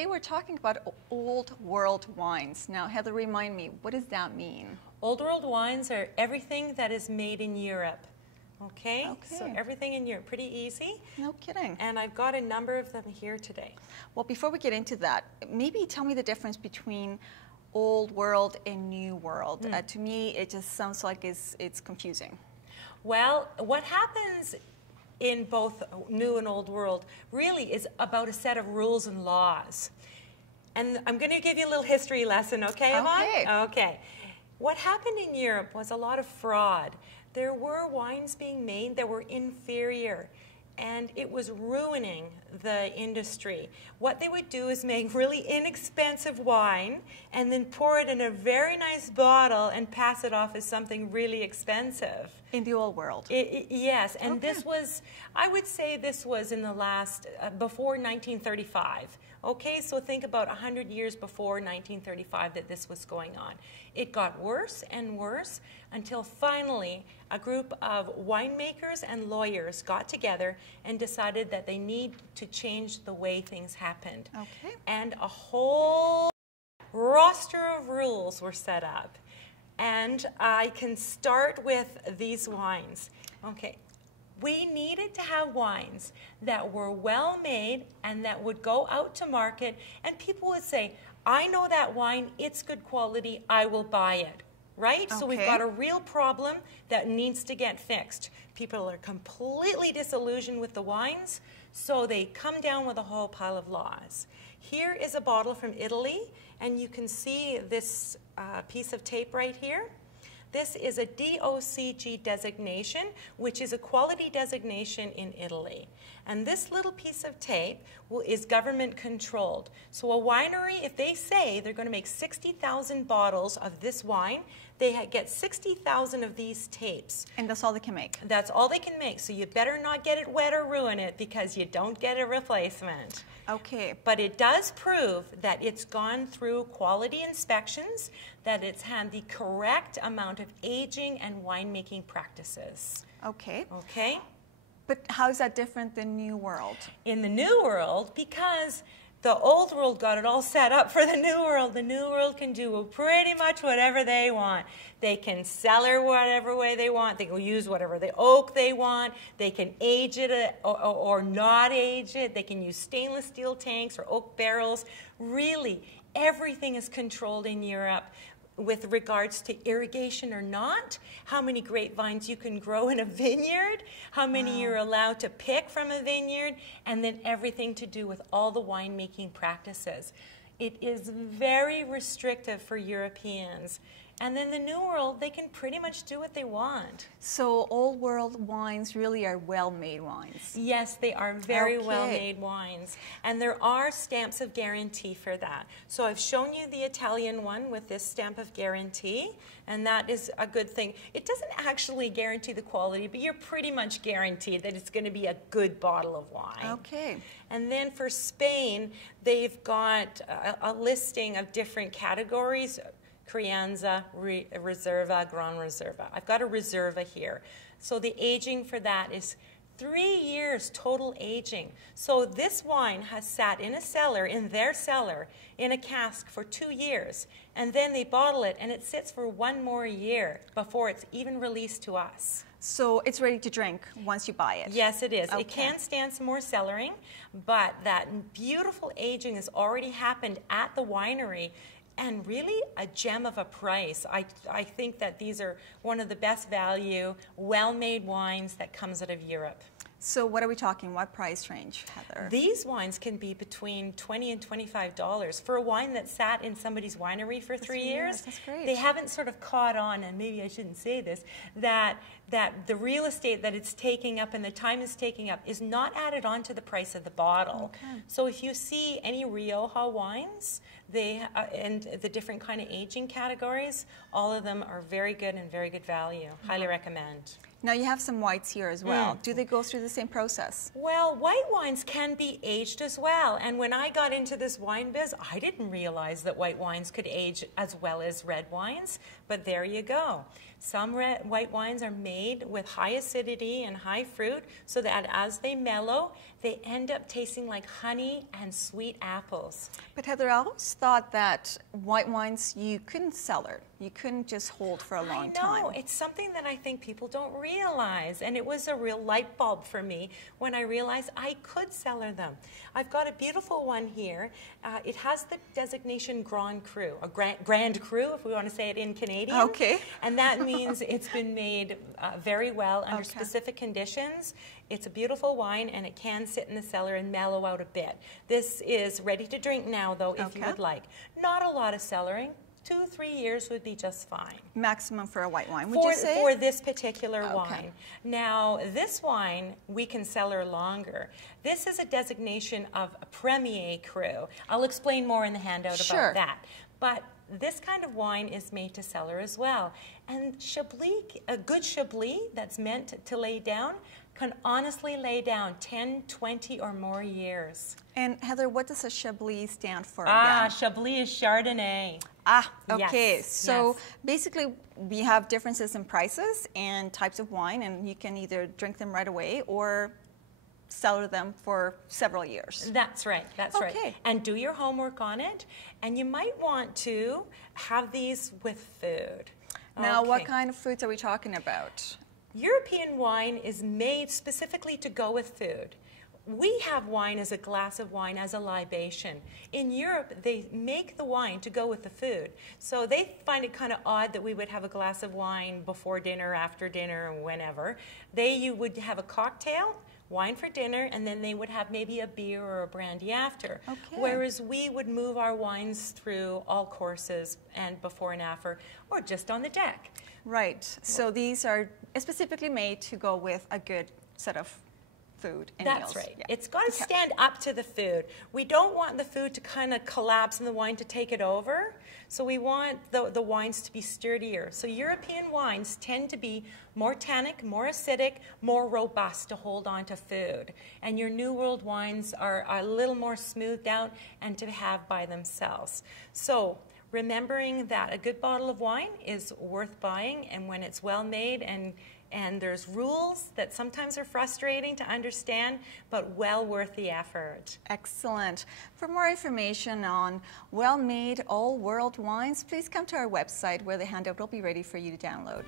today we're talking about old world wines. Now, Heather, remind me, what does that mean? Old world wines are everything that is made in Europe. Okay? So everything in Europe, pretty easy. No kidding. And I've got a number of them here today. Well, before we get into that, maybe tell me the difference between old world and new world. To me, it just sounds like it's confusing. Well, what happens in both new and old world really is about a set of rules and laws. And I'm going to give you a little history lesson, okay, Yvonne? Okay. What happened in Europe was a lot of fraud. There were wines being made that were inferior, and it was ruining the industry. What they would do is make really inexpensive wine and then pour it in a very nice bottle and pass it off as something really expensive. In the old world? Yes, and this was, I would say this was in the last, before 1935. Okay, so think about 100 years before 1935 that this was going on. It got worse and worse until finally a group of winemakers and lawyers got together and decided that they need to change the way things happened. Okay. And a whole roster of rules were set up. And I can start with these wines. Okay. We needed to have wines that were well made and that would go out to market, and people would say, I know that wine, it's good quality, I will buy it, right? Okay. So we've got a real problem that needs to get fixed. People are completely disillusioned with the wines, so they come down with a whole pile of laws. Here is a bottle from Italy, and you can see this piece of tape right here. This is a DOCG designation, which is a quality designation in Italy. And this little piece of tape is government controlled. So a winery, if they say they're going to make 60,000 bottles of this wine, they get 60,000 of these tapes. And that's all they can make? That's all they can make. So you better not get it wet or ruin it, because you don't get a replacement. Okay. But it does prove that it's gone through quality inspections, that it's had the correct amount of aging and winemaking practices. Okay. Okay? But how is that different than New World? In the New World, because the Old World got it all set up for the New World. The New World can do pretty much whatever they want. They can cellar whatever way they want. They can use whatever the oak they want. They can age it or not age it. They can use stainless steel tanks or oak barrels. Really, everything is controlled in Europe with regards to irrigation or not, how many grapevines you can grow in a vineyard, how many you're allowed to pick from a vineyard, and then everything to do with all the winemaking practices. It is very restrictive for Europeans. And then the New World, they can pretty much do what they want. So Old World wines really are well-made wines? Yes, they are very well-made wines. And there are stamps of guarantee for that. So I've shown you the Italian one with this stamp of guarantee, and that is a good thing. It doesn't actually guarantee the quality, but you're pretty much guaranteed that it's going to be a good bottle of wine. Okay. And then for Spain, they've got a listing of different categories: Crianza, Reserva, Gran Reserva. I've got a Reserva here. So the aging for that is 3 years total aging. So this wine has sat in a cellar, in their cellar, in a cask for 2 years. And then they bottle it, and it sits for 1 more year before it's even released to us. So it's ready to drink once you buy it? Yes, it is. Okay. It can stand some more cellaring, but that beautiful aging has already happened at the winery. And really a gem of a price. I think that these are one of the best value, well-made wines that comes out of Europe. So what are we talking? What price range, Heather? These wines can be between $20 and $25 for a wine that sat in somebody's winery for 3 years. That's great. They haven't sort of caught on, and maybe I shouldn't say this, that the real estate that it's taking up and the time it's taking up is not added on to the price of the bottle. Okay. So if you see any Rioja wines, and the different kind of aging categories, all of them are very good and very good value. Highly recommend. Now you have some whites here as well. Do they go through the same process? Well, white wines can be aged as well. And when I got into this wine biz, I didn't realize that white wines could age as well as red wines. But there you go. Some white wines are made with high acidity and high fruit so that as they mellow, they end up tasting like honey and sweet apples. But Heather, I always thought that white wines you couldn't cellar. You couldn't just hold for a long time. I know. It's something that I think people don't realize. And it was a real light bulb for me when I realized I could cellar them. I've got a beautiful one here. It has the designation Grand Cru, a Grand Cru, if we want to say it in Canadian. Okay. And that means it's been made very well under specific conditions. It's a beautiful wine, and it can sit in the cellar and mellow out a bit. This is ready to drink now, though, if you would like. Not a lot of cellaring. 2-3 years would be just fine. Maximum for a white wine, would you say? For this particular wine. Now, this wine, we can cellar longer. This is a designation of a Premier Cru. I'll explain more in the handout about that. But this kind of wine is made to cellar as well. And Chablis, a good Chablis that's meant to lay down, can honestly lay down 10, 20 or more years. And Heather, what does a Chablis stand for again? Chablis is Chardonnay. Okay. Yes, so basically we have differences in prices and types of wine, and you can either drink them right away or cellar them for several years. That's right, that's right. And do your homework on it. And you might want to have these with food. Now, what kind of foods are we talking about? European wine is made specifically to go with food. We have wine as a glass of wine, as a libation. In Europe, they make the wine to go with the food. So they find it kind of odd that we would have a glass of wine before dinner, after dinner, whenever. You would have a cocktail, wine for dinner, and then they would have maybe a beer or a brandy after. Whereas we would move our wines through all courses and before and after, or just on the deck. Right. So these are specifically made to go with a good set of food and meals. That's right. Yeah. It's got to stand up to the food. We don't want the food to kind of collapse and the wine to take it over. So we want the wines to be sturdier. So European wines tend to be more tannic, more acidic, more robust to hold on to food. And your New World wines are a little more smoothed out and to have by themselves. So remembering that a good bottle of wine is worth buying, and when it's well made, and there's rules that sometimes are frustrating to understand, but well worth the effort. Excellent. For more information on well-made all-world wines, please come to our website where the handout will be ready for you to download.